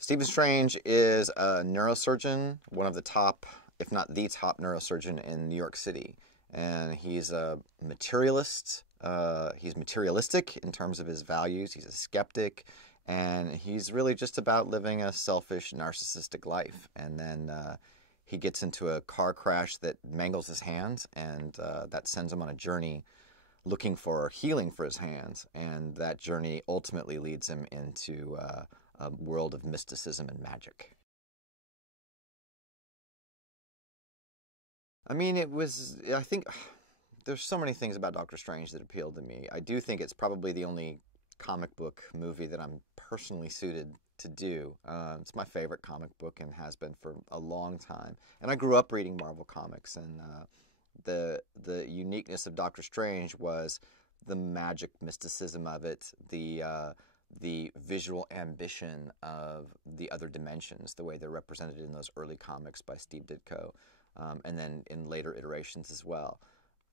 Stephen Strange is a neurosurgeon, one of the top, if not the top neurosurgeon in New York City. And he's a materialist. He's materialistic in terms of his values. He's a skeptic. And he's really just about living a selfish, narcissistic life. And then he gets into a car crash that mangles his hands, and that sends him on a journey looking for healing for his hands. And that journey ultimately leads him into a world of mysticism and magic. I mean, I think there's so many things about Doctor Strange that appealed to me. I do think it's probably the only comic book movie that I'm personally suited to do. It's my favorite comic book and has been for a long time. And I grew up reading Marvel comics, and the uniqueness of Doctor Strange was the magic mysticism of it, the visual ambition of the other dimensions, the way they're represented in those early comics by Steve Ditko, and then in later iterations as well.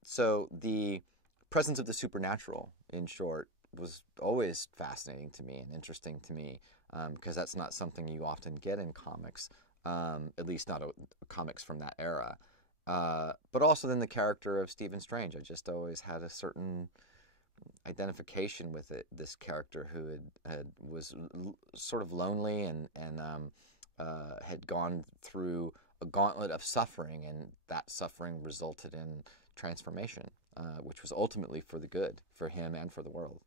So the presence of the supernatural, in short, was always fascinating to me and interesting to me, because that's not something you often get in comics, at least not comics from that era. But also then the character of Stephen Strange. I just always had a certain identification with it. This character who was sort of lonely and had gone through a gauntlet of suffering, and that suffering resulted in transformation, which was ultimately for the good, for him and for the world.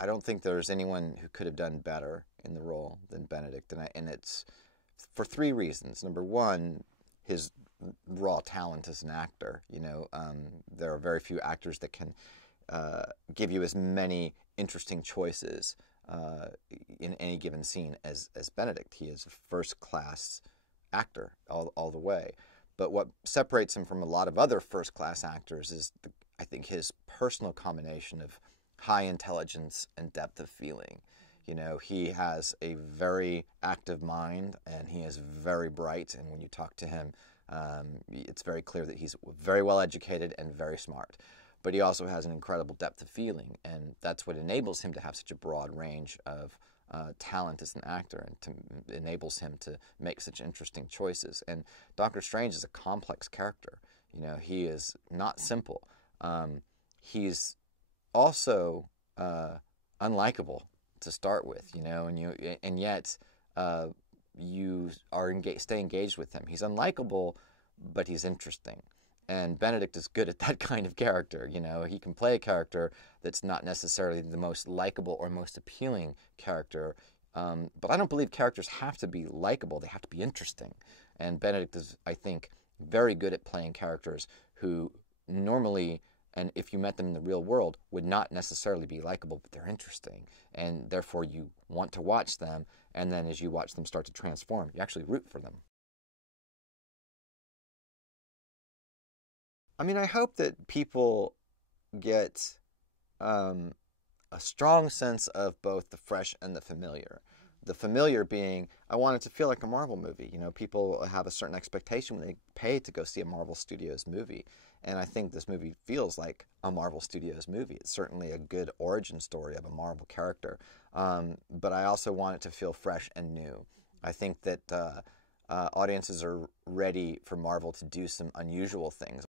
I don't think there's anyone who could have done better in the role than Benedict, and it's for three reasons. Number one, his raw talent as an actor. There are very few actors that can give you as many interesting choices in any given scene as Benedict. He is a first-class actor all the way. But what separates him from a lot of other first-class actors is, I think, his personal combination of high intelligence and depth of feeling. He has a very active mind, and he is very bright. And when you talk to him, it's very clear that he's very well educated and very smart. But he also has an incredible depth of feeling, and that's what enables him to have such a broad range of talent as an actor, and enables him to make such interesting choices. And Doctor Strange is a complex character. He is not simple. He's also unlikable to start with, and yet you stay engaged with him. He's unlikable, but he's interesting. And Benedict is good at that kind of character. He can play a character that's not necessarily the most likable or most appealing character. But I don't believe characters have to be likable. They have to be interesting. And Benedict is, I think, very good at playing characters who normally, and if you met them in the real world, would not necessarily be likable, but they're interesting. And therefore you want to watch them. And then as you watch them start to transform, you actually root for them. I mean, I hope that people get a strong sense of both the fresh and the familiar. The familiar being, I want it to feel like a Marvel movie. People have a certain expectation when they pay to go see a Marvel Studios movie. And I think this movie feels like a Marvel Studios movie. It's certainly a good origin story of a Marvel character. But I also want it to feel fresh and new. I think that audiences are ready for Marvel to do some unusual things.